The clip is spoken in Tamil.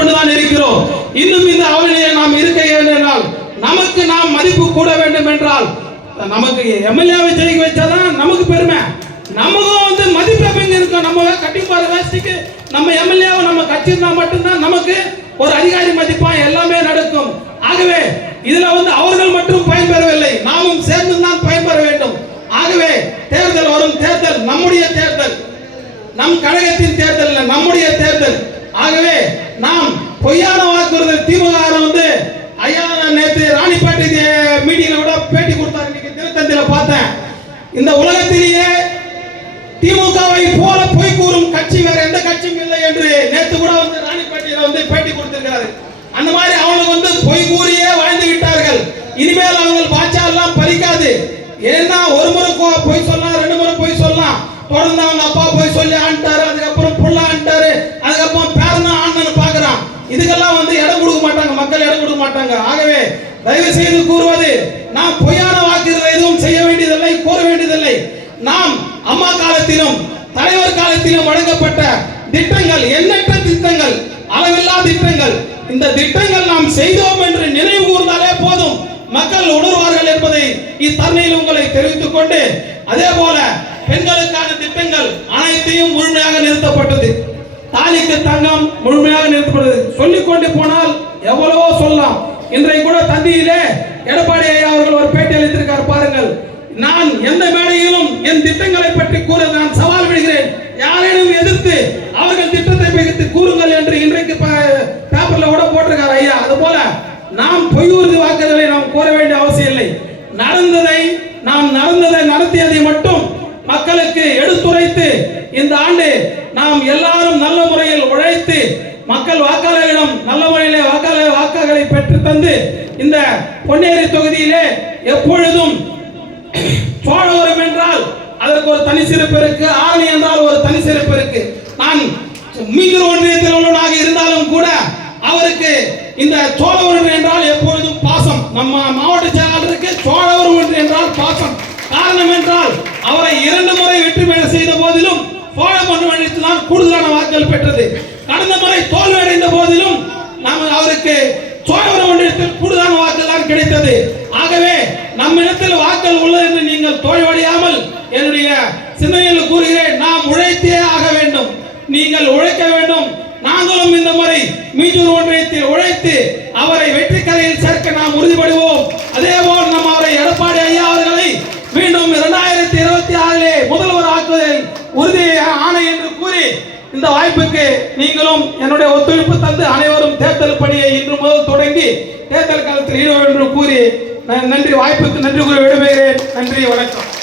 கொண்டுதான் இருக்கிறோம். இன்னும் இந்த அவனிலே நாம் இருக்க என்றால் நமக்கு நாம் மதிப்பு கூட வேண்டும் என்றால் நமக்கு எம்எல்ஏவை ஜெயிக்க வச்சாதான் நமக்கு பெருமை. நமக்கும் வந்து மதிப்பு எப்பங்க இருக்கும் நம்ம கட்டி போற வேஸ்டிக்கு நம்ம எம்எல்ஏவை நம்ம கட்சிருந்தா மட்டும்தான் நமக்கு ஒரு அதிகாரி மதிப்பா எல்லாமே நடக்கும். ஆகவே இதுல வந்து அவர்கள் மட்டும் பயன்பெறவில்லை. நாமும் சேர்ந்து தான் பயன்பெற வேண்டும். ஆகவே தேர்தல் வரும் தேர்தல் நம்முடைய தேர்தல். நம் கழகத்தின் தேர்தல் நம்முடைய தேர்தல். ஆகவே பொய்யான வாக்குறுதி திமுக வந்து ஐயா நான் நேத்து ராணிப்பேட்டை மீட்டிங்ல கூட பேட்டி கொடுத்தாரு. இன்னைக்கு தினத்தந்தில பார்த்தேன். இந்த உலகத்திலேயே திமுகவை போல பொய் கூறும் கட்சி வேற எந்த கட்சியும் இல்லை என்று நேத்து கூட வந்து ராணிப்பேட்டையில வந்து பேட்டி கொடுத்திருக்கிறாரு. அந்த மாதிரி அவங்களுக்கு வந்து பொய் கூறியே வாழ்ந்து விட்டார்கள். இனிமேல் அவங்க பாச்சா எல்லாம் பலிக்காது. ஏன்னா ஒரு முறை பொய் சொல்லலாம் ரெண்டு முறை பொய் சொல்லலாம். தொடர்ந்து அவங்க அப்பா போய் சொல்லி ஆண்டாரு அதுக்கப்புறம் புள்ள ஆண்டாரு மாட்டாங்க. ஆகவே தயவு செய்து கூறுவது நாம் பொய்யான வாக்குறுதி எதுவும் செய்ய வேண்டியதில்லை கூற வேண்டியதில்லை. நாம் அம்மா காலத்திலும் தலைவர் காலத்திலும் வழங்கப்பட்ட திட்டங்கள் எண்ணற்ற திட்டங்கள் அளவில்லா திட்டங்கள். இந்த திட்டங்கள் நாம் செய்தோம் என்று நினைவு கூர்ந்தாலே போதும். மக்கள் உணர்வார்கள் என்பதை இத்தருணையில் உங்களை தெரிவித்துக் கொண்டு அதே போல பெண்களுக்கான திட்டங்கள் அனைத்தையும் முழுமையாக நிறுத்தப்பட்டது. தாலிக்கு தங்கம் முழுமையாக நிறுத்தப்பட்டது. சொல்லிக் கொண்டு போனால் எவ்வளவோ சொல்லலாம். இன்றைக்கு கூட தந்தியிலே எடப்பாடி ஐயா அவர்கள் ஒரு பேட்டி அளித்திருக்கார் பாருங்கள். நான் எந்த மேடையிலும் என் திட்டங்களை பற்றி கூற நான் சவால் விடுகிறேன். யாரேனும் எதிர்த்து அவர்கள் திட்டத்தை பற்றி கூறுங்கள் என்று இன்றைக்கு பேப்பர்ல கூட போட்டிருக்கார் ஐயா. அது போல நாம் பொய்யூர்தி வாக்குகளை நாம் கூற வேண்டிய அவசியம் இல்லை. நடந்ததை நாம் நடந்ததை நடத்தியதை மட்டும் மக்களுக்கு எடுத்துரைத்து இந்த ஆண்டு நாம் எல்லாரும் நல்ல முறையில் உழைத்து மக்கள் வாக்காளர்களிடம் நல்ல முறையிலே வாக்குகளை பெற்று தந்து இந்த பொன்னேரி தொகுதியிலே எப்பொழுதும் சோழவரம் என்றால் அதற்கு ஒரு தனி சிறப்பு இருக்கு ஆரணி என்றால் ஒரு தனி சிறப்பு இருக்கு. நான் மீஞ்சூர் ஒன்றியத்தில் உள்ளவனாக இருந்தாலும் கூட அவருக்கு இந்த சோழவரம் என்றால் எப்பொழுதும் பாசம். நம்ம மாவட்ட செயலாளருக்கு சோழவரம் ஒன்று என்றால் பாசம். காரணம் என்றால் அவரை இரண்டு முறை வெற்றி பெற செய்த போதிலும் சோழமன் தான் கூடுதலான வாக்குகள் பெற்றது கடந்த முறை தோல்வி அடைந்த போதிலும் நாம் அவருக்கு சோழவரம் ஒன்றியத்தில் கூடுதலான வாக்குகள் தான் கிடைத்தது நம் இடத்தில் வாக்கள் உள்ளது என்று நீங்கள் தோல்வடையாமல் என்னுடைய சிந்தனையில் கூறுகிறேன் நாம் உழைத்தே ஆக வேண்டும். நீங்கள் உழைக்க வேண்டும். நாங்களும் இந்த முறை மீஞ்சூர் ஒன்றியத்தில் உழைத்து அவரை வெற்றிக்கரையில் சேர்க்க நாம் உறுதிப்படுவோம். அதே போல் நம்ம அவரை எடப்பாடி ஐயா அவர்களை மீண்டும் இரண்டாயிரத்தி இருபத்தி ஆறிலே முதல்வர் ஆக்குவதில் உறுதி ஆணை என்று கூறி இந்த வாய்ப்புக்கு நீங்களும் என்னுடைய ஒத்துழைப்பு தந்து அனைவரும் தேர்தல் பணியை இன்று முதல் தொடங்கி தேர்தல் காலத்தில் ஈடுபடும் என்று கூறி நான் நன்றி வாய்ப்புக்கு நன்றி கூற விடுபெறுகிறேன். நன்றி வணக்கம்.